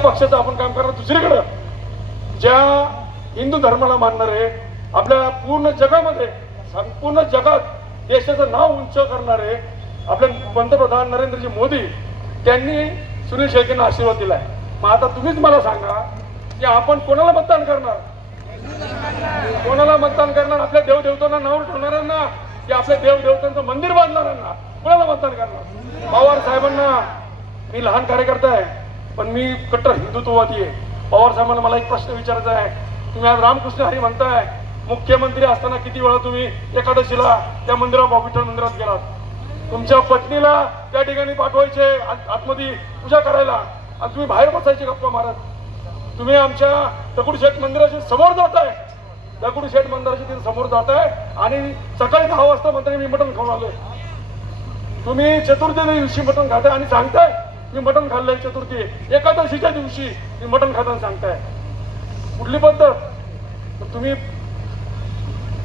पक्षाचं आपण काम करणार. दुसरीकडे ज्या हिंदू धर्माला मानणारे आपल्या पूर्ण जगामध्ये संपूर्ण जगात देशाचं नाव उंच करणारे आपले पंतप्रधान नरेंद्रजी मोदी त्यांनी सुनील शेळकेंना आशीर्वाद दिलाय. मग आता तुम्हीच मला सांगा की आपण कोणाला मतदान करणार? कोणाला मतदान करणार? आपल्या देवदेवतांना नाव ठेवणाऱ्यांना की आपल्या देवदेवतांचं मंदिर बांधणाऱ्यांना? कोणाला मतदान करणार? पवार साहेबांना मी लहान कार्यकर्ता आहे पण मी कट्टर हिंदुत्ववादी आहे. पवार साहेबांना मला एक प्रश्न विचारायचा आहे. तुम्ही आज रामकृष्ण हरी म्हणताय, मुख्यमंत्री असताना किती वेळा तुम्ही एकादशीला त्या मंदिरात विठ्ठल मंदिरात गेलात? तुमच्या पत्नीला त्या ठिकाणी पाठवायचे आतमध्ये पूजा करायला आणि तुम्ही बाहेर बसायचे गप्पा मारत. तुम्ही आमच्या दगडूशेठ मंदिराच्या समोर जाताय, दगडूशेठ मंदिराच्या समोर जाताय आणि सकाळी 10 वाजता म्हणताय मी मटण खाऊन आलोय. तुम्ही चतुर्थीच्या दिवशी मटण खाताय आणि सांगताय मी मटण खाल्लंय. चतुर्थी एकादशीच्या दिवशी मी मटण खाताना सांगताय. कुठली पद्धत? तुम्ही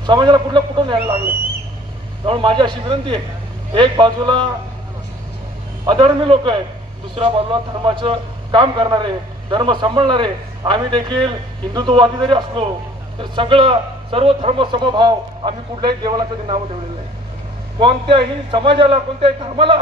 समाजाला कुठं न्यायला लागले? त्यामुळे माझी अशी विनंती आहे, एक बाजूला अधर्मी लोक आहेत, दुसऱ्या बाजूला धर्माचं काम करणारे, धर्म सांभाळणारे. आम्ही देखील हिंदुत्ववादी जरी असलो तर सर्व धर्म समभाव आम्ही कुठल्याही देवाला कधी नाव ठेवलेलं नाही. कोणत्याही समाजाला कोणत्याही धर्माला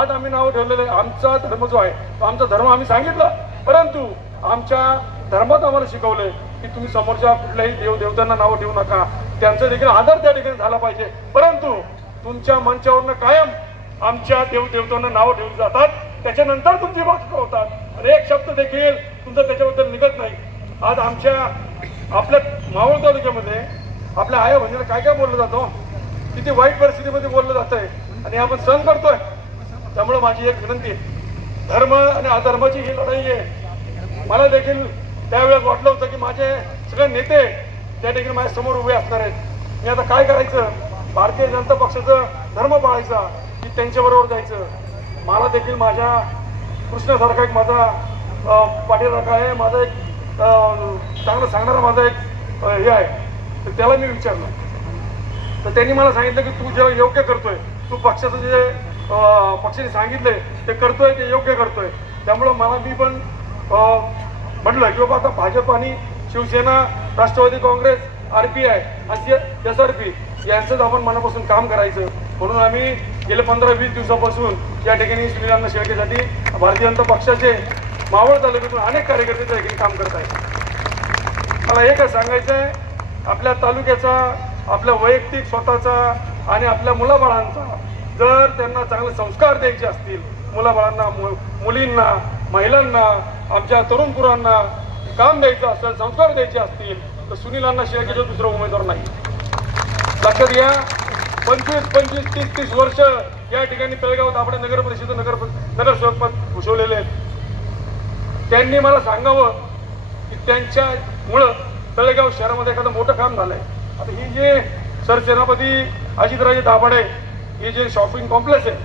आज आम्ही नाव ठेवलेलं आहे. आमचा धर्म जो आहे तो आमचा धर्म आम्ही सांगितलं, परंतु आमच्या धर्मात आम्हाला शिकवलंय की तुम्ही समोरच्या कुठल्याही देवदेवतांना नाव ठेवू नका. त्यांचा देखील आदर त्या ठिकाणी झाला पाहिजे. परंतु तुमच्या मंचावरनं कायम आमच्या देवदेवतांना नाव ठेवली जातात, त्याच्यानंतर तुमची भाषणं होतात आणि एक शब्द देखील तुमचा त्याच्याबद्दल निघत नाही. आज आपल्या मावळ तालुक्यामध्ये आपल्या आया बहिणीला काय काय बोललं जातं, किती वाईट परिस्थितीमध्ये बोललं जात आहे आणि आपण सहन करतोय. त्यामुळे माझी एक विनंती आहे, धर्म आणि अधर्माची ही लढाई आहे. मला देखील त्यावेळेस वाटलं होतं की माझे सगळे नेते त्या ठिकाणी माझ्या समोर उभे असणार आहेत. मी आता काय करायचं? भारतीय जनता पक्षाचा धर्म पाळायचा की त्यांच्याबरोबर जायचं? मला देखील माझ्या कृष्णासारखा एक माझा पाठीराखा आहे, माझा एक चांगलं सांगणारा माझा एक हे आहे. तर त्याला मी विचारलं तर त्यांनी मला सांगितलं की तू जेव्हा योग्य करतोय, तू पक्षाचं जे पक्षाने सांगितलंय ते करतोय, ते योग्य करतोय. त्यामुळं मला मी पण म्हटलं की बाबा आता भाजप आणि शिवसेना, राष्ट्रवादी काँग्रेस, RPI आणि SRP यांचंच आपण मनापासून काम करायचं. म्हणून आम्ही गेले 15-20 दिवसापासून या ठिकाणी सुनील अण्णा शेळकेसाठी भारतीय जनता पक्षाचे मावळ तालुक्यातून अनेक कार्यकर्ते त्या ठिकाणी काम करत आहेत. मला एकच सांगायचं आहे, आपल्या तालुक्याचा, आपल्या वैयक्तिक स्वतःचा आणि आपल्या मुलाबाळांचा जर त्यांना चांगले संस्कार द्यायचे असतील, मुलाबाळांना, मुलींना, महिलांना, आमच्या तरुण पुरांना काम द्यायचं असेल, संस्कार द्यायचे असतील तर सुनील अण्णा शेळकेचा दुसरा उमेदवार नाही. लक्षात घ्या. 25, 30 वर्ष या ठिकाणी तळेगाव दाभाडे नगर परिषद नगरसेवक पद भूषवलेले आहेत. त्यांनी मला सांगावं की त्यांच्यामुळं तळेगाव शहरामध्ये एखादं मोठं काम झालंय. आता ही जे सरसेनापती अजितराजे दाभाडे हे जे शॉपिंग कॉम्प्लेक्स आहे,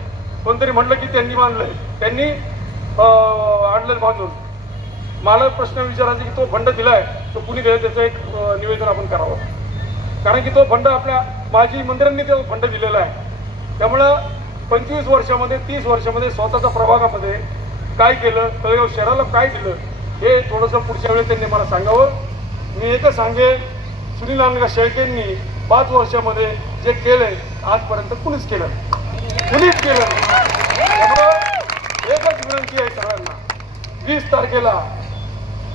कोणतरी म्हटलं की त्यांनी बांधलंय, त्यांनी आणलं बांधून. मला प्रश्न विचारायचा की तो फंड दिलाय तो कुणी दिलाय, त्याचं एक निवेदन आपण करावं. कारण की तो फंड आपल्या माजी मंत्र्यांनी तो फंड दिलेला आहे. त्यामुळं 25 वर्षामध्ये, 30 वर्षामध्ये स्वतःच्या प्रभागामध्ये काय केलं, तळेगाव शहराला काय दिलं, हे थोडंसं पुढच्या वेळेस त्यांनी मला सांगावं. मी एकच सांगेन, सुनील अण्णा शेळकेंनी 5 वर्षामध्ये जे केलंय आजपर्यंत कुणीच केलं नाही. त्यामुळं एकच विनंती आहे सगळ्यांना,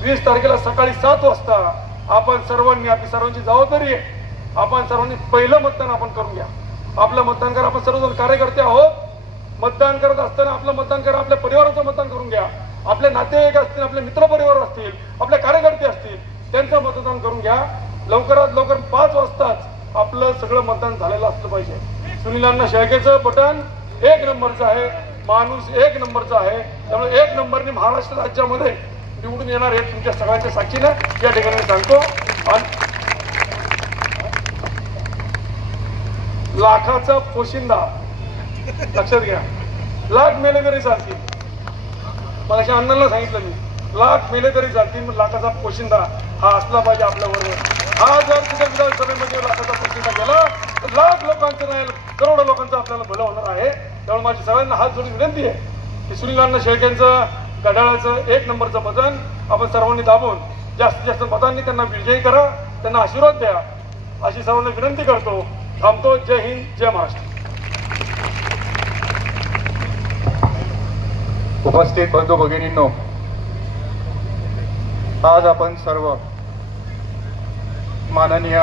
20 तारखेला सकाळी 7 वाजता आपण सर्वांनी, आपली सर्वांची जबाबदारी आहे, आपण सर्वांनी पहिलं मतदान आपण करून घ्या. आपलं मतदान करा. आपण सर्वजण कार्यकर्ते आहोत. मतदान करत असताना आपलं मतदान करा, आपल्या परिवाराचं मतदान करून घ्या. आपले नातेवाईक असतील, आपले मित्रपरिवार असतील, आपले कार्यकर्ते असतील, त्यांचं मतदान करून घ्या. लवकरात लवकर 5 वाजताच आपलं सगळं मतदान झालेलं असलं पाहिजे. सुनील अण्णा शेळकेचं बटन 1 नंबरचं आहे, माणूस 1 नंबरचा आहे. त्यामुळे 1 नंबरने महाराष्ट्र राज्यामध्ये निवडून येणार हे तुमच्या सगळ्यांच्या साक्षीनं या ठिकाणी सांगतो. लाखाचा पोशिंदा लक्षात घ्या. लाख मेले तरी चालतील. माझ्या अण्णांना सांगितलं मी, लाख मेले तरी चालतील, पण लाखाचा पोशिंदा हा असला पाहिजे आपल्याबरोबर. हा जर तुझ्या विधानसभेमध्ये लाखाचा पोशिंदा गेला तर लाख लोकांचं नाही, करोडो लोकांचं आपल्याला भलं होणार आहे. त्यामुळे माझी सगळ्यांना हात जोडून विनंती आहे की सुनील अण्णा शेळकेंचं घड्याळाचं 1 नंबरचं बटन आपण सर्वांनी दाबून जास्तीत जास्त मतांनी त्यांना विजयी करा, त्यांना आशीर्वाद द्या अशी सर्वांना विनंती करतो. थांबतो. जय हिंद, जय महाराष्ट्र. उपस्थित बंधू भगिनींनो, आज आपण सर्व माननीय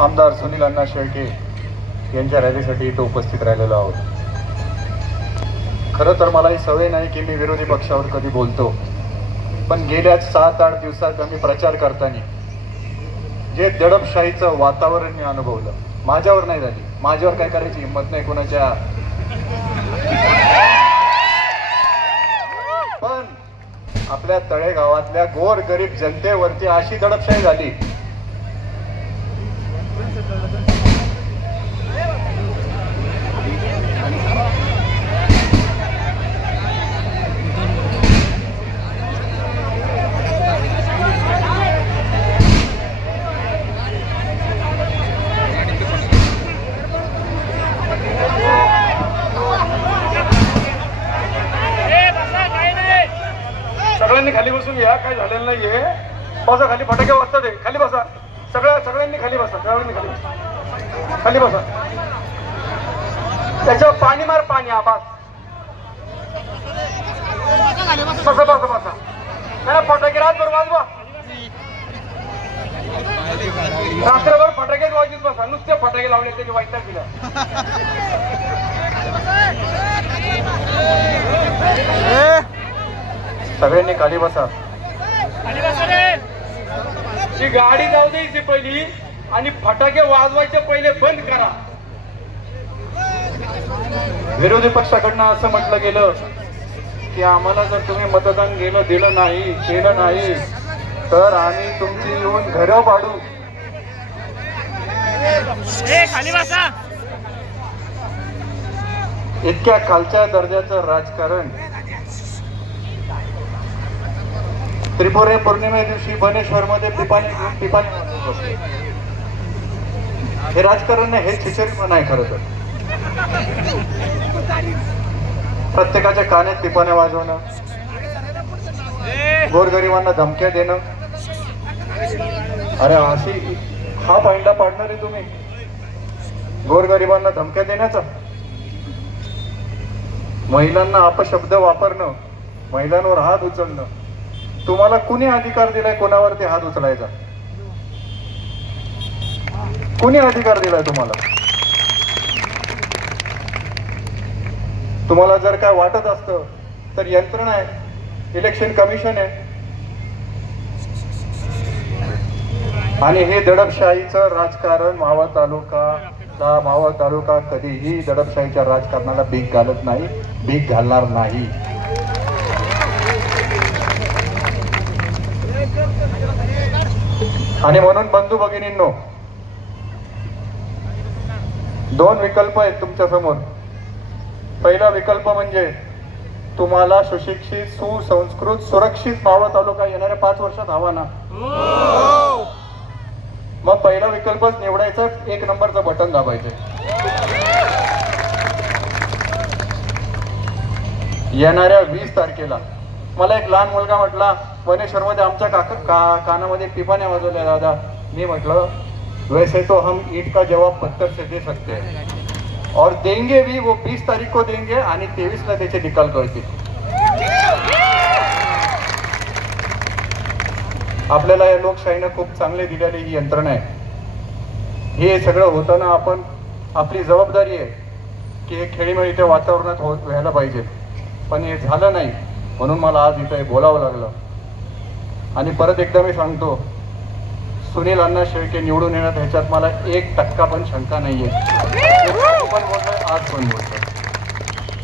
आमदार सुनील अण्णा शेळके यांच्या रॅलीसाठी इथं उपस्थित राहिलेलो आहोत. खरं तर मला ही सवय नाही की मी विरोधी पक्षावर कधी बोलतो, पण गेल्या 7-8 दिवसात आम्ही प्रचार करताना जे दडपशाहीचं वातावरण मी अनुभवलं, माझ्यावर नाही झाली, माझ्यावर काय करायची हिंमत नाही कोणाच्या, पण आपल्या तळेगावातल्या गोरगरीब जनतेवरती अशी दडपशाही झाली. सगळ्यांनी खाली बसून घ्या, काय झालेलं नाहीये. बसा खाली, फटाके वाजतात. खाली बसा, सगळ्यांनी खाली बसा, सगळ्यांनी खाली बसा, खाली बसा. त्याच्यावर पाणी मार, पाणी आवाज. बसा बसा बसा. नाही फटाके रातभर वाजवा, रात्रभर फटाकेच वाजवीत बसा. नुसते फटाके लावले त्याची वाईट दिला. सगळ्यांनी खाली बसा. ती गाडी जाऊ द्यायची पहिली आणि फटाके वाजवायचे पहिले बंद करा. विरोधी पक्षाकडनं असं म्हटलं गेलं की आम्हाला जर तुम्ही मतदान दिलं नाही तर आम्ही तुमची येऊन घरं पाडू. खाली बसा. इतक्या खालच्या दर्जाचं राजकारण त्रिपुरा पौर्णिमे दिवशी बनेश्वर मध्ये पिपाणी हे राजकारण नाही, हे खिचडीपणा आहे. खरं तर प्रत्येकाच्या कानात पिपाण्या वाजवणं, गोरगरिबांना धमक्या देणं. अरे अशी हा पायंडा पाडणार आहे तुम्ही, गोरगरिबांना धमक्या देण्याचा. महिलांना अपशब्द वापरणं, महिलांवर हात उचलणं. तुम्हाला कुणी अधिकार दिलाय कोणावरती हात उचलायचा? कुणी अधिकार दिलाय तुम्हाला? तुम्हाला जर काय वाटत असतं तर यंत्रणा आहे, इलेक्शन कमिशन आहे. आणि हे दडपशाहीचं राजकारण मावळ तालुका कधीही दडपशाहीच्या राजकारणाला भीक घालत नाही, भीक घालणार नाही. आणि म्हणून बंधू भगिनींनो, 2 विकल्प आहेत तुमच्या समोर. पहिला विकल्प म्हणजे तुम्हाला सुशिक्षित, सुसंस्कृत, सुरक्षित मावळ तालुका येणाऱ्या 5 वर्षात हवा ना. मग पहिला विकल्पच निवडायचा, 1 नंबरचं बटन दाबायचं. येणाऱ्या 20 तारखेला मला एक लहान मुलगा म्हटला, बनेश्वरमध्ये आमच्या कानामध्ये पिपाण्या वाजवल्या दादा. मी म्हटलं वैसे तो हम ईट का जवाब पत्थर से दे सकते हैं और देंगे भी, वो 20 तारीख को देंगे आणि 23ला त्याचे निकाल कळतील. आपल्याला या लोकशाहीनं खूप चांगले दिलेली ही यंत्रणा आहे. हे सगळं होताना आपण, आपली जबाबदारी आहे की हे खेळीमेळीच्या वातावरणात व्हायला पाहिजे, पण हे झालं नाही. म्हणून मला आज इथं बोलावं लागलं. आणि परत एकदा मी सांगतो, सुनील अण्णा शेळके निवडून येण्यात ह्याच्यात मला 1% पण शंका नाहीये. पण बोलतोय, आज पण बोलतोय.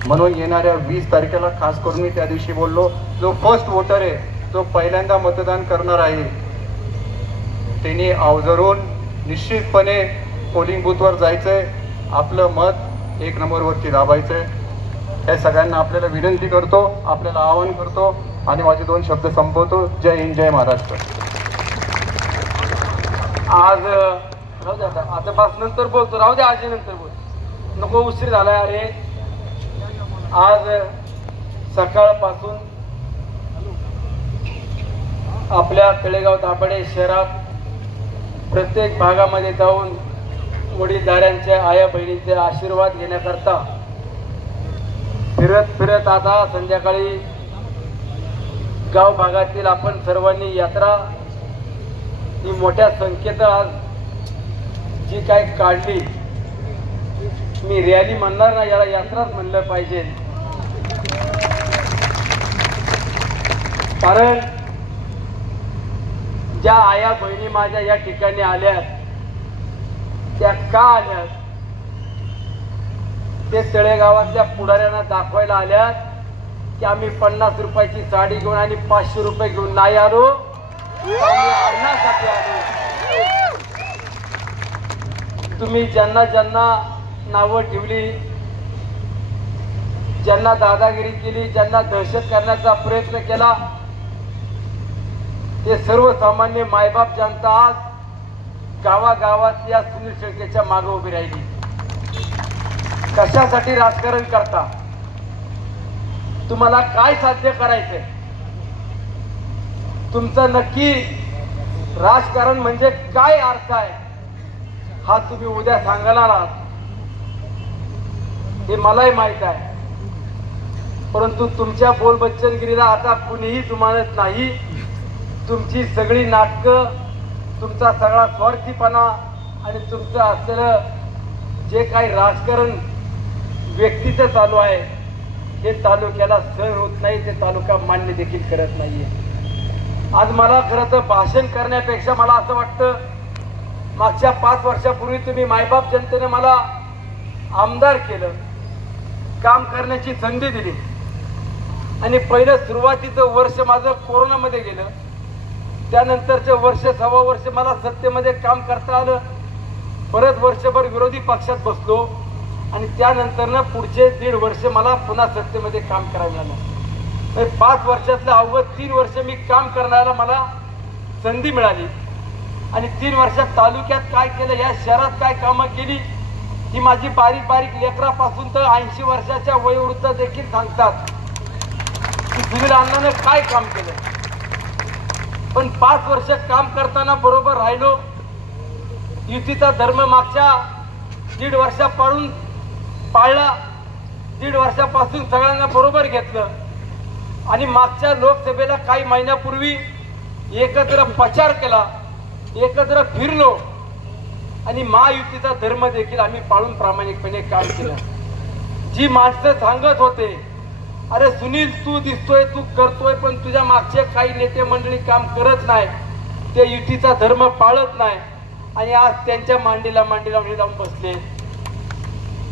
म्हणून येणाऱ्या 20 तारखेला खास करून मी त्या दिवशी बोललो, जो फर्स्ट वोटर आहे, जो पहिल्यांदा मतदान करणार आहे, त्यांनी अवजरून निश्चितपणे पोलिंग बूथवर जायचंय, आपलं मत 1 नंबरवरती दाबायचंय. हे सगळ्यांना आपल्याला विनंती करतो, आपल्याला आवाहन करतो आणि माझे 2 शब्द संपवतो. जय हिंद, जय महाराष्ट्र. आज राहू दे, आता बस नंतर बोलतो, राहू दे, आज नंतर बोल, नको उशीर झालाय. अरे आज सकाळपासून आपल्या तळेगाव दाभाडे शहरात प्रत्येक भागामध्ये जाऊन वडीलधाऱ्यांच्या आया बहिणींचे आशीर्वाद घेण्याकरता फिरत फिरत आता संध्याकाळी गाव भागातील आपण सर्वांनी यात्रा ही मोठ्या संख्येत आज जी काय काढली, मी रॅली म्हणणार ना, याला यात्राच म्हणलं पाहिजे. कारण ज्या आया बहिणी माझ्या या ठिकाणी आल्यात त्या का आल्यात, ते तळेगावातल्या पुढाऱ्यांना दाखवायला आल्यात की आम्ही 50 रुपयाची साडी घेऊन आणि 500 रुपये घेऊन नाही आलो, आम्ही अन्नासाठी आलो. तुम्ही ज्यांना ज्यांना नावं ठेवली, ज्यांना दादागिरी केली, ज्यांना दहशत करण्याचा प्रयत्न केला, ते सर्वसामान्य मायबाप जनता आज गावागावातल्या सुनील शेळकेच्या मागे उभी राहिली. कशासाठी राजकारण करता? तुम्हाला काय साध्य करायचंय? तुमचं नक्की राजकारण म्हणजे काय अर्थ आहे हा तुम्ही उद्या सांगायला आहात, हे मलाही माहित आहे. परंतु तुमच्या बोलबच्चनगिरीला आता कुणीही जुमानत नाही. तुमची सगळी नाटकं, तुमचा सगळा स्वार्थीपणा आणि तुमचं असलेलं जे काही राजकारण व्यक्तीचं चालू आहे हे तालुक्याला सहन होत नाही, ते तालुका मान्य देखील करत नाहीये. आज मला खरं तर भाषण करण्यापेक्षा मला असं वाटतं, मागच्या 5 वर्षापूर्वी तुम्ही मायबाप जनतेने मला आमदार केलं, काम करण्याची संधी दिली आणि पहिलं सुरुवातीचं वर्ष माझं कोरोनामध्ये गेलं. त्यानंतरचे वर्ष 6 वर्ष मला सत्तेमध्ये काम करता आलं. परत वर्षभर विरोधी पक्षात बसलो आणि त्यानंतर पुढचे 1.5 वर्ष मला पुन्हा सत्तेमध्ये काम करायला मिळालं. 5 वर्षातलं अवघड 3 वर्ष मी काम करण्याला मला संधी मिळाली आणि 3 वर्षात तालुक्यात काय केलं, या शहरात काय कामं केली, ही माझी बारीक बारीक लेकरापासून तर 80 वर्षाच्या वयोवृद्ध देखील सांगतात की सुनील अण्णाने काय काम केलं. पण 5 वर्ष काम करताना बरोबर राहिलो. युतीचा धर्म मागच्या 1.5 वर्षापासून पाळला, 1.5 वर्षापासून सगळ्यांना बरोबर घेतलं आणि मागच्या लोकसभेला काही महिन्यापूर्वी एकत्र प्रचार केला, एकत्र फिरलो आणि महायुतीचा धर्म देखील आम्ही पाळून प्रामाणिकपणे काम केलं. जी माणसं सांगत होते, अरे सुनील तू दिसतोय, तू करतोय, पण तुझ्या मागचे काही नेते मंडळी काम करत नाही, ते युतीचा धर्म पाळत नाही, आणि आज त्यांच्या मांडीला लावून बसले.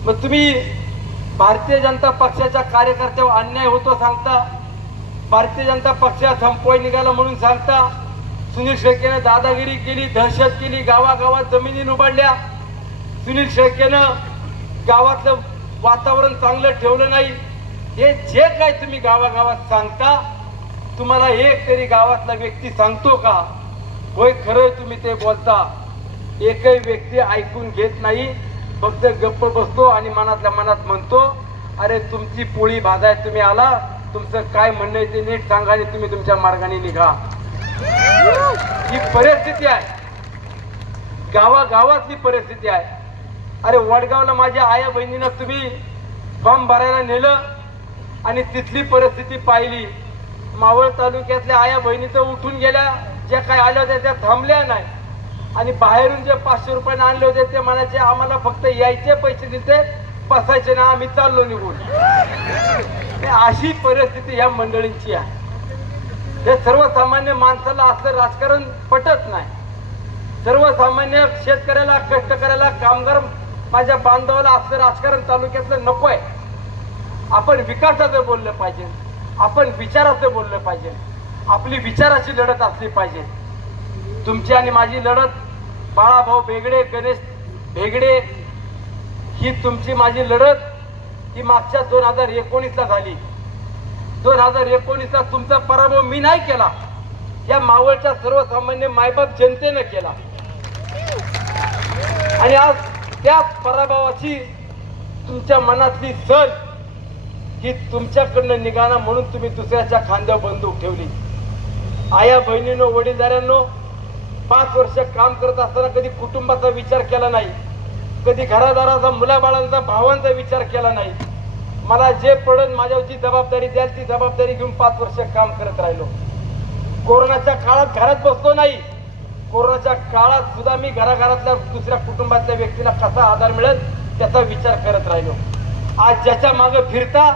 मग तुम्ही भारतीय जनता पक्षाच्या कार्यकर्त्यावर अन्याय होतो सांगता, भारतीय जनता पक्षात संपवाय निघाला म्हणून सांगता, सुनील शेळकेनं दादागिरी केली, दहशत केली, गावागावात जमिनी उभारल्या, सुनील शेळकेनं गावातलं वातावरण चांगलं ठेवलं नाही. हे जे काय तुम्ही गावागावात सांगता, तुम्हाला एक तरी गावातला व्यक्ती सांगतो का होय खरं तुम्ही ते बोलता? एकही व्यक्ती ऐकून घेत नाही, फक्त गप्प बसतो आणि मनातल्या मनात म्हणतो, अरे तुमची पोळी भाजाय तुम्ही आला, तुमचं काय म्हणणं ते नीट सांगा आणि तुम्ही तुमच्या मार्गाने निघा. ही परिस्थिती आहे, गावागावातली परिस्थिती आहे. अरे वडगावला माझ्या आया बहिणीनं तुम्ही फॉर्म भरायला नेलं आणि तिथली परिस्थिती पाहिली. मावळ तालुक्यातल्या आया बहिणीचं उठून गेल्या, ज्या काय आल्या होत्या त्या थांबल्या नाही आणि बाहेरून जे 500 रुपयाने आणले होते ते म्हणायचे आम्हाला फक्त यायचे पैसे दिले, बसायचे ना, आम्ही चाललो निघून. अशी परिस्थिती या मंडळींची आहे. हे सर्वसामान्य माणसाला असलं राजकारण पटत नाही. सर्वसामान्य शेतकऱ्याला, कष्टकऱ्याला, कामगार माझ्या बांधवाला असलं राजकारण तालुक्यातलं नको आहे. आपण विकासाचं बोललं पाहिजे, आपण विचाराचं बोललं पाहिजे, आपली विचाराची लढत असली पाहिजे. तुमची आणि माझी लढत बाळाभाऊ भेगडे, गणेश भेगडे, ही तुमची माझी लढत ही मागच्या 2019ला झाली. 2019ला तुमचा पराभव मी नाही केला, या मावळच्या सर्वसामान्य मायबाप जनतेनं केला. आणि आज त्या पराभवाची तुमच्या मनातली सल ही तुमच्याकडनं निघाना म्हणून तुम्ही दुसऱ्याच्या खांद्यावर बंदूक ठेवली. आया बहिणींनो, वडीलधाऱ्यांनो, 5 वर्ष काम करत असताना कधी कुटुंबाचा विचार केला नाही, कधी घरादाराचा, मुलाबाळांचा, भावांचा विचार केला नाही. मला जे पडन माझ्यावरची जबाबदारी द्याल ती जबाबदारी घेऊन 5 वर्ष काम करत राहिलो. कोरोनाच्या काळात घरात बसलो नाही. कोरोनाच्या काळात सुद्धा मी घराघरातल्या दुसऱ्या कुटुंबातल्या व्यक्तीला कसा आधार मिळेल त्याचा विचार करत राहिलो. आज ज्याच्या मागे फिरता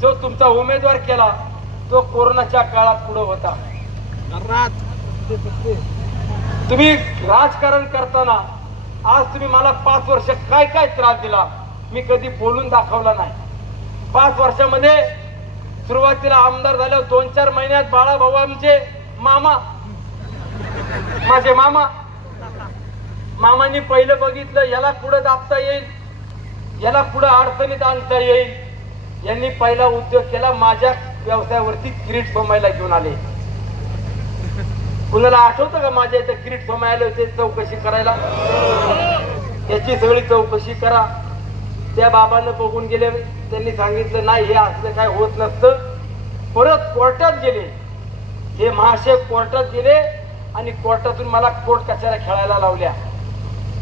जो तुमचा उमेदवार केला तो कोरोनाच्या काळात पुढे होता. तुम्ही राजकारण करताना आज तुम्ही मला 5 वर्ष काय काय त्रास दिला मी कधी बोलून दाखवला नाही. 5 वर्षामध्ये सुरुवातीला आमदार झाल्यावर 2-4 महिन्यात बाळाभाऊ आमचे मामा, माझे मामांनी पहिलं बघितलं याला पुढे दाबता येईल, याला पुढे अडचणीत आणता येईल. यांनी पहिला उद्योग केला, माझ्या व्यवसायावरती किरीट सोमायला घेऊन आले. कुणाला आठवतं का माझ्या इथे किरीट सोमायला होते चौकशी करायला? याची सगळी चौकशी करा. त्या बाबांना बघून गेले, त्यांनी सांगितलं नाही हे असलं काय होत नसतं. परत कोर्टात गेले, हे महाशय कोर्टात गेले आणि कोर्टातून मला कोर्ट कचऱ्या खेळायला लावल्या.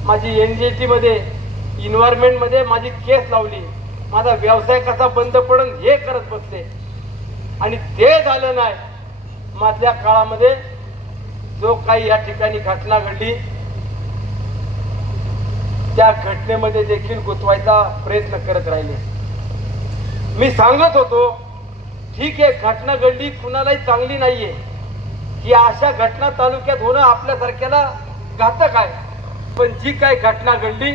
माझी NGT मध्ये, एन्व्हायरमेंट मध्ये माझी केस लावली. माझा व्यवसाय कसा बंद पडन हे करत बसले आणि ते झालं नाही. मधल्या काळामध्ये जो काही या ठिकाणी घटना घडली त्या घटनेमध्ये देखील गुंतवायचा प्रयत्न करत राहिले. मी सांगत होतो ठीक आहे, घटना घडली, कुणालाही चांगली नाहीये. ही अशा घटना तालुक्यात होणं आपल्यासारख्याला घातक आहे. पण जी काही घटना घडली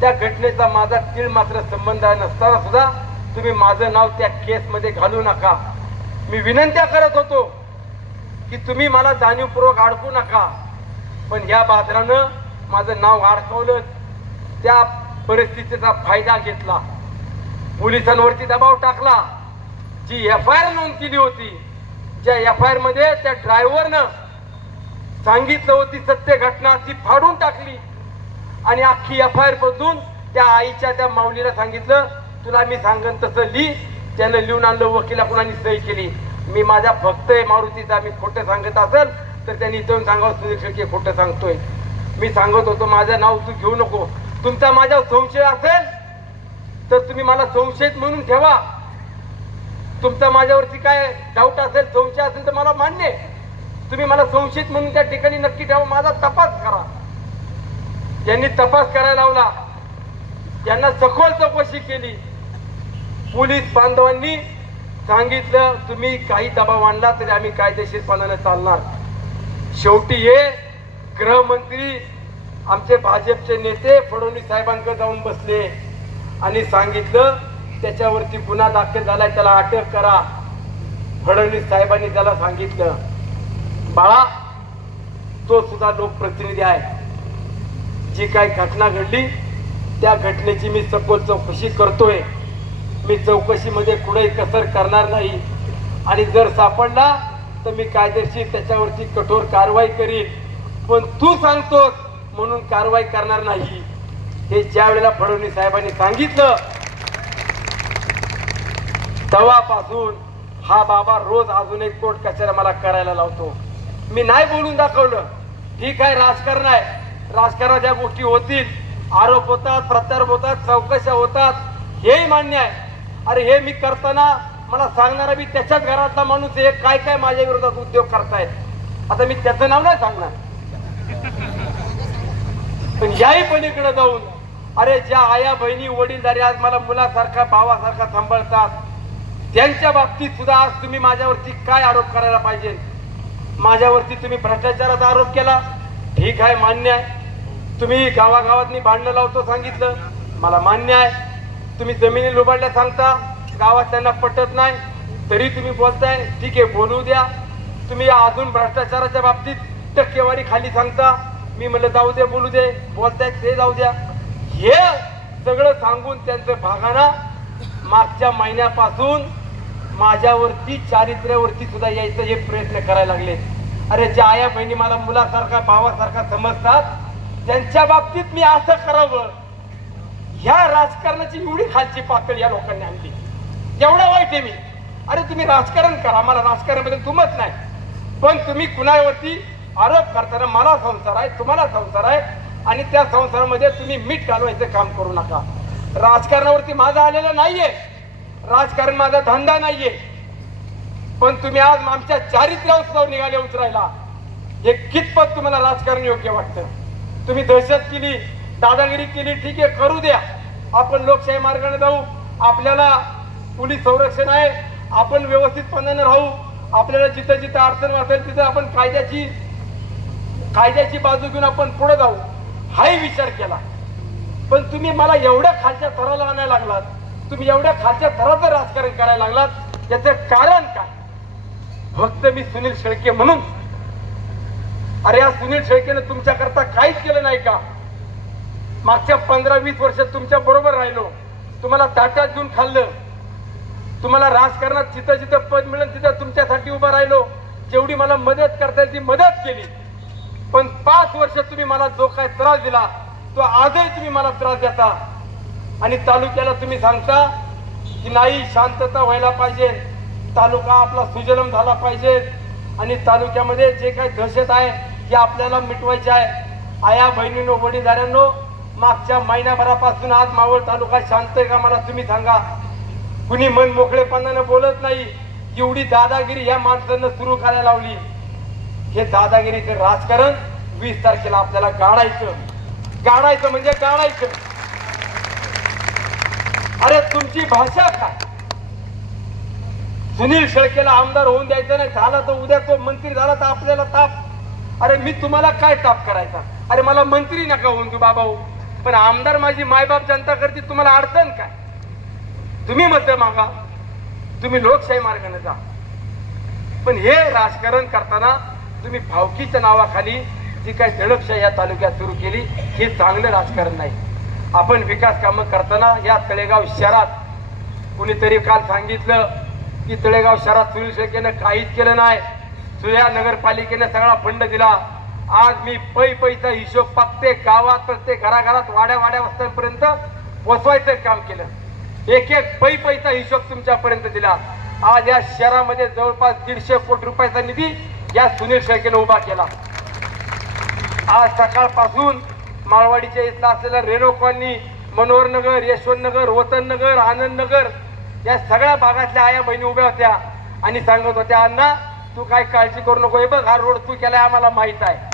त्या घटनेचा माझा तीळ मात्र संबंध नसताना सुद्धा तुम्ही माझं नाव त्या केसमध्ये घालू नका. मी विनंत्या करत होतो की तुम्ही मला जाणीवपूर्वक अडकू नका, पण या बाजारानं माझं नाव अडकवलं. त्या परिस्थितीचा फायदा घेतला, पोलिसांवरती दबाव टाकला. जी FIR नोंद केली होती, ज्या FIR मध्ये त्या ड्रायव्हरनं सांगितलं होती सत्य घटना, ती फाडून टाकली आणि अख्खी FIR बदलून त्या आईच्या त्या माऊलीला सांगितलं तुला मी सांगन तसं लिही. त्यानं लिहून आणलं, वकिला कुणाने सही केली. मी माझा भक्त आहे मारुतीचा, मी खोटं सांगत असेल तर त्यांनी इथून सांगावं सुनील शेळके खोटं सांगतोय. मी सांगत होतो माझं नाव तू घेऊ नको. तुमचा माझ्यावर संशय असेल तर तुम्ही मला संशयित म्हणून ठेवा. तुमचा माझ्यावरती काय डाऊट असेल, संशय असेल तर मला मान्य आहे. तुम्ही मला संशयित म्हणून त्या ठिकाणी नक्की ठेवा, माझा तपास करा. यांनी तपास करायला लावला, यांना सखोल चौकशी केली. पोलीस बांधवांनी सांगितलं तुम्ही काही दबाव आणला तरी आम्ही कायदेशीरपणाने चालणार. शेवटी हे गृहमंत्री आमचे भाजपचे नेते फडणवीस साहेबांकडे जाऊन बसले आणि सांगितलं त्याच्यावरती गुन्हा दाखल झालाय, त्याला अटक करा. फडणवीस साहेबांनी त्याला सांगितलं बाळा तो सुद्धा लोकप्रतिनिधी आहे. जी काही घटना घडली त्या घटनेची मी सखोल चौकशी करतोय. मी चौकशीमध्ये कुठेही कसर करणार नाही आणि जर सापडला तर मी कायदेशीर त्याच्यावरती कठोर कारवाई करीन. पण तू सांगतोस म्हणून कारवाई करणार नाही. हे ज्या वेळेला फडणवीस साहेबांनी सांगितलं तेव्हापासून हा बाबा रोज अजून एक कोर्ट कचऱ्या मला करायला लावतो. मी नाही बोलून दाखवलं. ठीक आहे, राजकारण आहे, राजकारणात या गोष्टी होतील, आरोप होतात, प्रत्यारोप होतात, चौकशा होतात, हेही मान्य आहे. अरे हे मी करताना मला सांगणारा मी त्याच्याच घरातला माणूस हे काय काय माझ्या विरोधात उद्योग करतायत. आता मी त्याचं नाव नाही सांगणार, पण याही पलीकडे जाऊन अरे ज्या आया बहिणी वडीलधारी आज मला मुलासारखा भावासारखा सांभाळतात त्यांच्या बाबतीत सुद्धा आज तुम्ही माझ्यावरती काय आरोप करायला पाहिजे. माझ्यावरती तुम्ही भ्रष्टाचाराचा आरोप केला, ठीक आहे, मान्य आहे. तुम्ही गावागावातनी भांडणं लावतो सांगितलं, मला मान्य आहे. तुम्ही जमिनी लुबाडल्या सांगता, गावात त्यांना पटत नाही तरी तुम्ही बोलताय, ठीक आहे, बोलू द्या. तुम्ही अजून भ्रष्टाचाराच्या बाबतीत टक्केवारी खाली सांगता, मी म्हणलं जाऊ दे, बोलू दे, बोलतायत ते जाऊ द्या. हे सगळं सांगून त्यांचं भागाना मागच्या महिन्यापासून माझ्यावरती चारित्र्यावरती सुद्धा यायचं हे प्रयत्न करायला लागले. अरे ज्या आया बहिणी मला मुलासारखा भावासारखा समजतात त्यांच्या बाबतीत मी असं करावं, ह्या राजकारणाची एवढी खालची पातळी या लोकांनी आणली. एवढा वाईट आहे मी. अरे तुम्ही राजकारण करा, मला राजकारणाबद्दल तुमच नाही. पण तुम्ही कुणावरती आरोप करताना मला संसार आहे, तुम्हाला संसार आहे, आणि त्या संसारामध्ये तुम्ही मीठ घालवायचं काम करू नका. राजकारणावरती माझं आलेलं नाहीये, राजकारण माझा धंदा नाहीये, पण तुम्ही आज आमच्या चारित्र्यावर निघाले उतरायला. हे कितपत तुम्हाला राजकारण योग्य वाटतं? तुम्ही दहशत केली, दादागिरी केली, ठीक आहे, करू द्या. आपण लोकशाही मार्गाने जाऊ, आपल्याला पोलीस संरक्षण आहे, आपण व्यवस्थितपणाने राहू. आपल्याला जिथं जिथं अडचण वाटेल तिथं आपण कायद्याची बाजू घेऊन आपण पुढे जाऊ, हाही विचार केला. पण तुम्ही मला एवढ्या खालच्या थराला आणायला लागलात, तुम्ही एवढ्या खालच्या थराचं राजकारण करायला लागलात, याचं कारण काय? फक्त मी सुनील शेळके म्हणून? अरे या सुनील शेळकेने तुमच्या करता काहीच केलं नाही का? मागच्या 15-20 वर्षात तुमच्या बरोबर राहिलो, तुम्हाला ताटात घेऊन खाल्लं, तुम्हाला राजकारणात जिथं जिथं पद मिळेल तिथं तुमच्यासाठी उभा राहिलो, जेवढी मला मदत करता येईल ती मदत केली. पण 5 वर्ष तुम्ही मला जो काय त्रास दिला तो आजही तुम्ही मला त्रास देता. आणि तालुक्याला तुम्ही सांगता की नाही, शांतता व्हायला पाहिजे, तालुका आपला सुजलम झाला पाहिजे, आणि तालुक्यामध्ये जे काही दहशत आहे हे आपल्याला मिटवायचे आहे. आया बहिणींनो, वडीलधाऱ्यांनो, मागच्या महिन्याभरापासून आज मावळ तालुका शांत आहे का मला तुम्ही सांगा? कुणी मन मोकळेपणानं बोलत नाही. एवढी दादागिरी या माणसांना सुरू करायला लावली. हे दादागिरीचं राजकारण 20 तारखेला आपल्याला गाडायचं म्हणजे गाडायचं. अरे तुमची भाषा काय? सुनील शेळकेला आमदार होऊन द्यायचं नाही, झाला तर उद्या तो मंत्री झाला तर आपल्याला ताप. अरे मी तुम्हाला काय ताप करायचा? अरे मला मंत्री नका होऊन तू बाबा हो, पण आमदार माझी मायबाप जनता करते, तुम्हाला अडचण काय? तुम्ही मत मागा, तुम्ही लोकशाही मार्गाने जा. पण हे राजकारण करताना तुम्ही भावकीच्या नावाखाली जी काही दडपशाही या तालुक्यात सुरू केली, हे चांगलं राजकारण नाही. आपण विकास कामं करताना या तळेगाव शहरात, कुणीतरी काल सांगितलं की तळेगाव शहरात सुनील शेळकेनं काहीच केलं नाही, सुया नगरपालिकेने सगळा फंड दिला. आज मी पैसा हिशोब प्रत्येक गावात, प्रत्येक घराघरात, वाड्या वस्त्यांपर्यंत पोचवायचं काम केलं. एक पैसा हिशोब तुमच्यापर्यंत दिला. आज या शहरामध्ये जवळपास 150 कोटी रुपयाचा निधी या सुनील शेळकेने उभा केला. आज सकाळपासून माळवाडीच्या इथला असलेला रेणू कॉलनी, मनोहर नगर, यशवंत नगर, वतन नगर, आनंद नगर, या सगळ्या भागातल्या आया बहिणी उभ्या होत्या आणि सांगत होत्या, अण्णा तू काय काळजी करू नको, हे बघ हा रोड तू केलाय आम्हाला माहित आहे,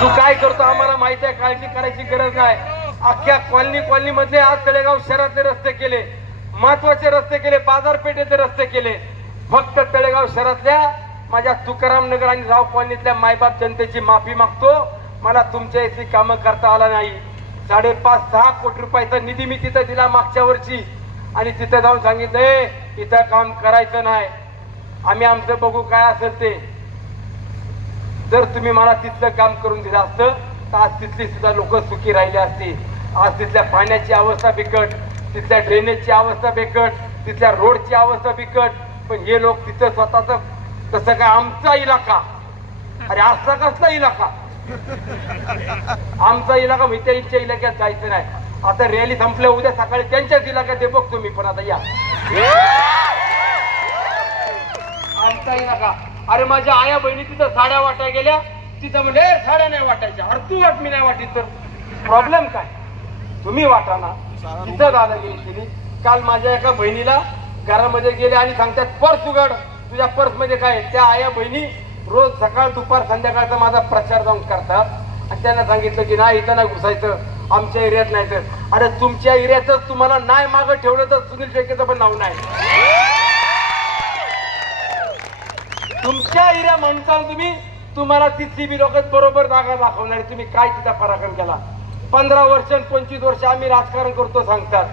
तू काय करतो आम्हाला माहित आहे, काळजी करायची गरज नाही. अख्ख्या कॉलनी मधले आज तळेगाव शहरातले रस्ते केले, महत्वाचे रस्ते केले, बाजारपेठेचे रस्ते केले. फक्त तळेगाव शहरातल्या माझ्या तुकाराम नगर आणि राव कॉलनीतल्या मायबाप जनतेची माफी मागतो, मला तुमच्या इथली कामं करता आला नाही. 5.5-6 कोटी रुपयाचा निधी मी तिथं दिला मागच्या वर्षी, आणि तिथं जाऊन सांगितलंय इथं काम करायचं नाही, आम्ही आमचं बघू काय असेल ते. जर तुम्ही मला तिथलं काम करून दिलं असतं तर आज तिथली सुद्धा लोक सुखी राहिले असते. आज तिथल्या पाण्याची अवस्था बिकट, तिथल्या ड्रेनेजची अवस्था बिकट, तिथल्या रोडची अवस्था बिकट. पण हे लोक तिथं स्वतःच तसं काय आमचा इलाका, अरे असा कसला इलाका, आमचा इलाका मी त्यांच्या इलाक्यात जायचं नाही. आता रॅली संपल्या, उद्या सकाळी त्यांच्याच इलाक्यात ते बघतो मी. पण आता या आमचा इलाका, अरे माझ्या आया बहिणी तिथं साड्या वाटाय गेल्या, तिथं म्हणजे साड्या नाही वाटायच्या, अरे तू वाट मी नाही वाटीत, तर प्रॉब्लेम काय? तुम्ही वाटा ना. तिथं दादागिरी केली. काल माझ्या एका बहिणीला घरामध्ये गेले आणि सांगतात पर्स उघड, तुझ्या पर्स मध्ये काय? त्या आया बहिणी रोज सकाळ दुपार संध्याकाळचा माझा प्रचार जाऊन करतात, आणि त्यांना सांगितलं की नाही इथं नाही घुसायचं, आमच्या एरियात नाही. तर अरे तुमच्या एरियातच तुम्हाला नाही मागं ठेवलं तर सुनील शेळकेचं पण नाव नाही. तुमच्या एरिया म्हणता तुम्ही, तुम्हाला तिथली बी लोक बरोबर जागा दाखवणार. तुम्ही काय तिथं पराक्रम केला? 15 वर्ष 25 वर्ष आम्ही राजकारण करतो सांगतात,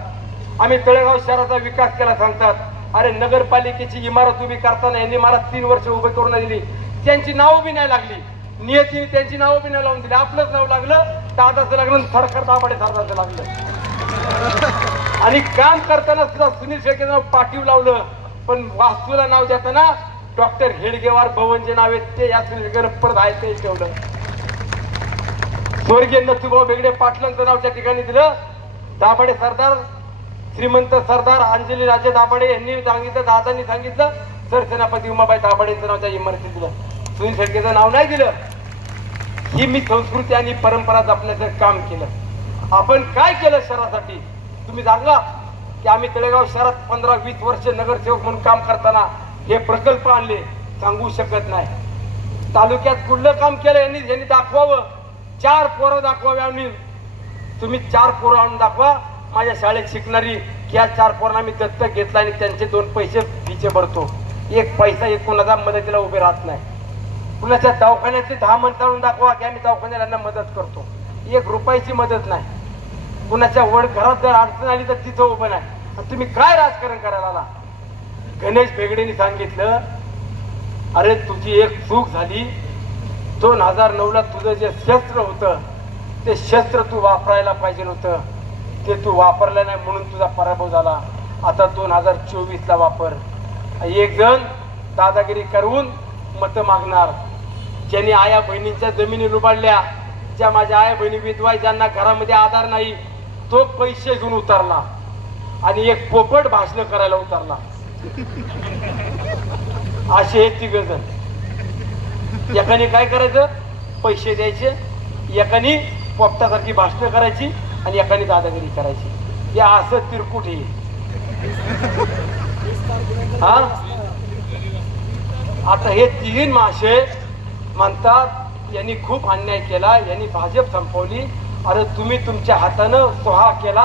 आम्ही तळेगाव शहराचा विकास केला सांगतात. अरे नगरपालिकेची इमारत उभी करताना यांनी मला 3 वर्ष उभे करून दिली, त्यांची नावं बी नाही लागली, नियतीने त्यांची नावं बी नाही लावून दिली. आपलंच नाव लागलं, दादाचं लागलं, थरखर दाबाडे सरदारचं लागलं. आणि काम करताना सुद्धा सुनील शेळके नाव पाठीव लावलं, पण वास्तूला नाव देताना डॉक्टर हेडगेवार भवन जे नाव आहे ते या सुनील शेळकेनं परत आहे ते ठेवलं. स्वर्गीय नथुभाऊ बेगडे पाटलांचं नाव त्या ठिकाणी दिलं. दाभाडे सरदार श्रीमंत सरदार अंजली राजे दाभाडे यांनी सांगितलं, दादांनी सांगितलं, सरसेनापती उमाबाई दाभाडेंचं नाव त्या इमारतीत दिलं, सुनील शेळकेचं नाव नाही दिलं. ही मी संस्कृती आणि परंपरा जपण्याचं काम केलं. आपण काय केलं शहरासाठी तुम्ही सांगा. की आम्ही तळेगाव शहरात 15-20 वर्ष नगरसेवक म्हणून काम करताना हे प्रकल्प आणले, सांगू शकत नाही. तालुक्यात कुठलं काम केलं यांनी दाखवावं. 4 पोरं दाखवावे आम्ही. तुम्ही 4 पोरं आणून दाखवा माझ्या शाळेत शिकणारी, की या 4 पोरांना मी दत्तक घेतला आणि त्यांचे 2 पैसे फीचे भरतो. 1 पैसा एक कोणाचा मदतीला उभे राहत नाही. कुणाच्या दवाखान्याचे 10 माणसं आणून दाखवा की आम्ही दवाखान्याला मदत करतो. 1 रुपयाची मदत नाही. कुणाच्या वड घरात जर अडचण आली तर तिथं उभं नाही. आणि तुम्ही काय राजकारण करायला आला. गणेश बेगडेंनी सांगितलं, अरे तुझी एक चूक झाली. 2009ला तुझं जे शस्त्र होतं ते शस्त्र तू वापरायला पाहिजे नव्हतं, ते तू वापरलं नाही म्हणून तुझा पराभव झाला. आता 2024ला वापर. एक जण दादागिरी करून मत मागणार. ज्यांनी आया बहिणींच्या जमिनी लुबाडल्या, ज्या माझ्या आया बहिणी विधवा, ज्यांना घरामध्ये आधार नाही, तो पैसे घेऊन उतरला आणि एक पोपट भाषण करायला उतरला. असे 3 जण. एकाने काय करायचं, पैसे द्यायचे, एकाने पोपटासारखी भाषण करायची आणि एकाने दादागिरी करायची. या असं तिरकुट हे. हा आता हे 3 मासे म्हणतात यांनी खूप अन्याय केला, यांनी भाजप संपवली. अरे तुम्ही तुमच्या हातानं सोहा केला,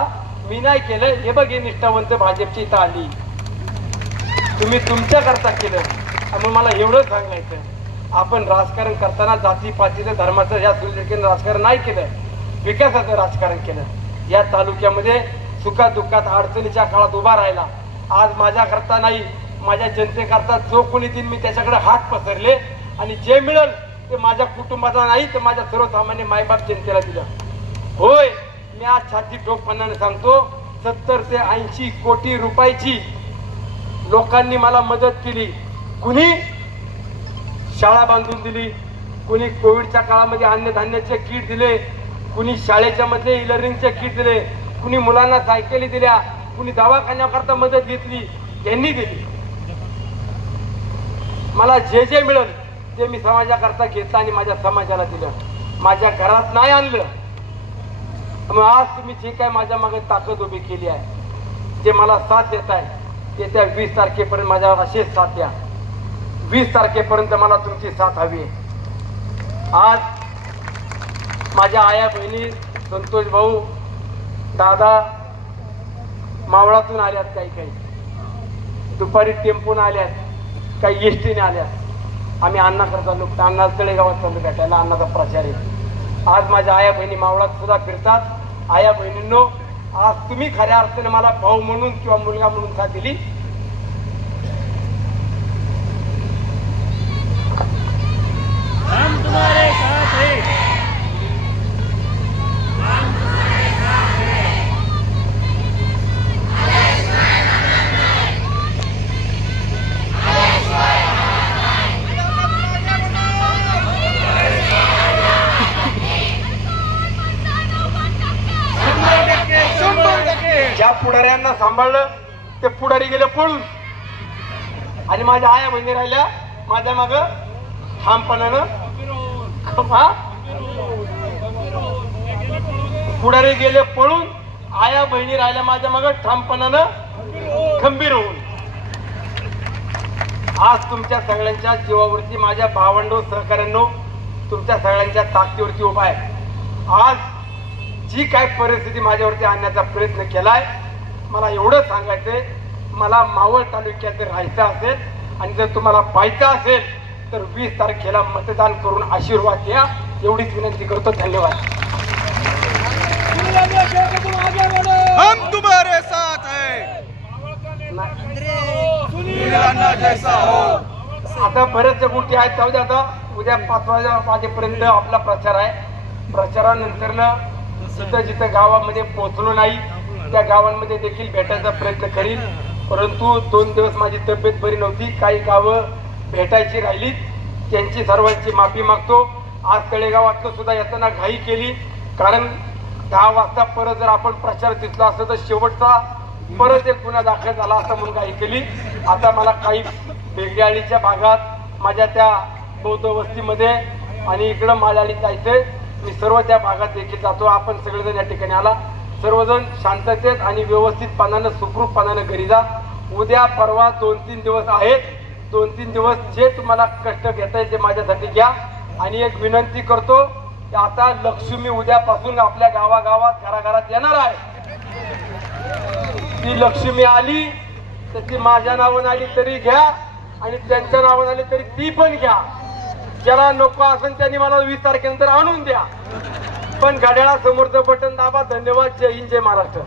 मी नाही केलं. हे बघ हे निष्ठावंत भाजपची इथं आली. तुम्ही तुमच्या करता केलं. मग मला एवढं सांगायचं, आपण राजकारण करताना जातीपातीचं धर्माचं या सुलक्षेनं राजकारण नाही केलं, विकासाचं राजकारण केलं. या तालुक्यामध्ये सुखात दुःखात अडचणीच्या काळात उभा राहिला. आज माझ्या करता नाही, माझ्या जनतेकरता जो कोणी दिन मी त्याच्याकडे हात पसरले आणि जे मिळेल ते माझ्या कुटुंबाला नाही तर माझ्या सर्वसामान्य मायबाप जनतेला दिलं. होय, मी आज छाती ठोकपणाने सांगतो, 70 ते 80 कोटी रुपयाची लोकांनी मला मदत केली. कुणी शाळा बांधून दिली, कुणी कोविडच्या काळामध्ये अन्नधान्याचे किट दिले, कुणी शाळेच्या मध्ये इलर्निंगचे किट दिले, कुणी मुलांना सायकली दिल्या, कुणी दवाखान्याकरता मदत घेतली, त्यांनी दिली. मला जे जे मिळेल ते मी समाजाकरता घेतलं आणि माझ्या समाजाला दिलं. माझ्या घरात नाही आणलं. मग आज तुम्ही जे काय माझ्या मागे ताकद उभी केली आहे, जे मला साथ देत आहे, ते त्या 20 तारखेपर्यंत माझ्या असेच साथ द्या. 20 तारखेपर्यंत मला तुमची साथ हवी आहे. आज माझ्या आया बहिणी, संतोष भाऊ, दादा मावळातून आल्यात, काही दुपारी टेम्पोन आल्यात, काही एसटीने आल्यात. आम्ही अण्णाकडे चाललो, अण्णा तळेगावात चाललो भेटायला, अण्णाचा प्रचार आहे. आज माझ्या आया बहिणी मावळात सुद्धा फिरतात. आया बहिणींनो, आज तुम्ही खऱ्या अर्थाने मला भाऊ म्हणून किंवा मुलगा म्हणून साथ दिली. हम तुम्हारे साथ हैं. ज्या पुढाऱ्यांना सांभाळलं ते पुढारी गेले पळून आणि माझ्या आया बहिणी राहिल्या माझ्या माग ठामपणानं. पुढारी गेले पळून, आया बहिणी राहिल्या माझ्या माग ठामपणानं खंबीर होऊन. आज तुमच्या सगळ्यांच्या जीवावरती, माझ्या भावंडो सहकाऱ्यांनो, तुमच्या सगळ्यांच्या ताकदीवरती उभा आहे. आज जी काय परिस्थिती माझ्यावरती आणण्याचा प्रयत्न केलाय, मला एवढं सांगायचंय, मला मावळ तालुक्यात राहायचं असेल आणि जर तुम्हाला पाहायचं असेल तर 20 तारखेला मतदान करून आशीर्वाद द्या, एवढीच विनंती करतो. धन्यवाद. हम तुम्हारे साथ हैं. आता बऱ्याचशा गोष्टी आहेत, जाऊ द्या. आता उद्या 5 वाजेपर्यंत आपला प्रचार आहे. प्रचारानंतर जिथं जिथं गावामध्ये पोहोचलो नाही त्या गावांमध्ये देखील भेटायचा प्रयत्न करीन. परंतु 2 दिवस माझी तब्येत बरी नव्हती, काही गावं भेटायची राहिली, त्यांची सर्वांची माफी मागतो. आज तळेगावातलं सुद्धा येताना घाई केली, कारण 10 वाजता परत जर आपण प्रचार दिसला असतं तर शेवटचा परत एक गुन्हा दाखल झाला असं म्हणून काही केली. आता मला काही बेगडीच्या भागात माझ्या त्या बौद्ध वस्तीमध्ये आणि इकडं माळाळीत जायचंय. मी सर्व त्या भागात देखील जातो. आपण सगळेजण या ठिकाणी आला, सर्वजण शांततेत आणि व्यवस्थितपणानं सुखरूपपणानं घरी जा. उद्या परवा 2-3 दिवस आहेत. 2-3 दिवस जे तुम्हाला कष्ट घेता येईल ते माझ्यासाठी घ्या. आणि एक विनंती करतो की आता लक्ष्मी उद्यापासून आपल्या गावागावात घराघरात येणार आहे. ती लक्ष्मी आली तर ती माझ्या नावानं आली तरी घ्या आणि त्यांच्या नावानं आली तरी ती पण घ्या. ज्याला नको असेल त्यांनी मला 20 तारखेनंतर आणून द्या. पण घड्याळासमोरचं बटन दाबा. धन्यवाद. जय हिंद, जय महाराष्ट्र.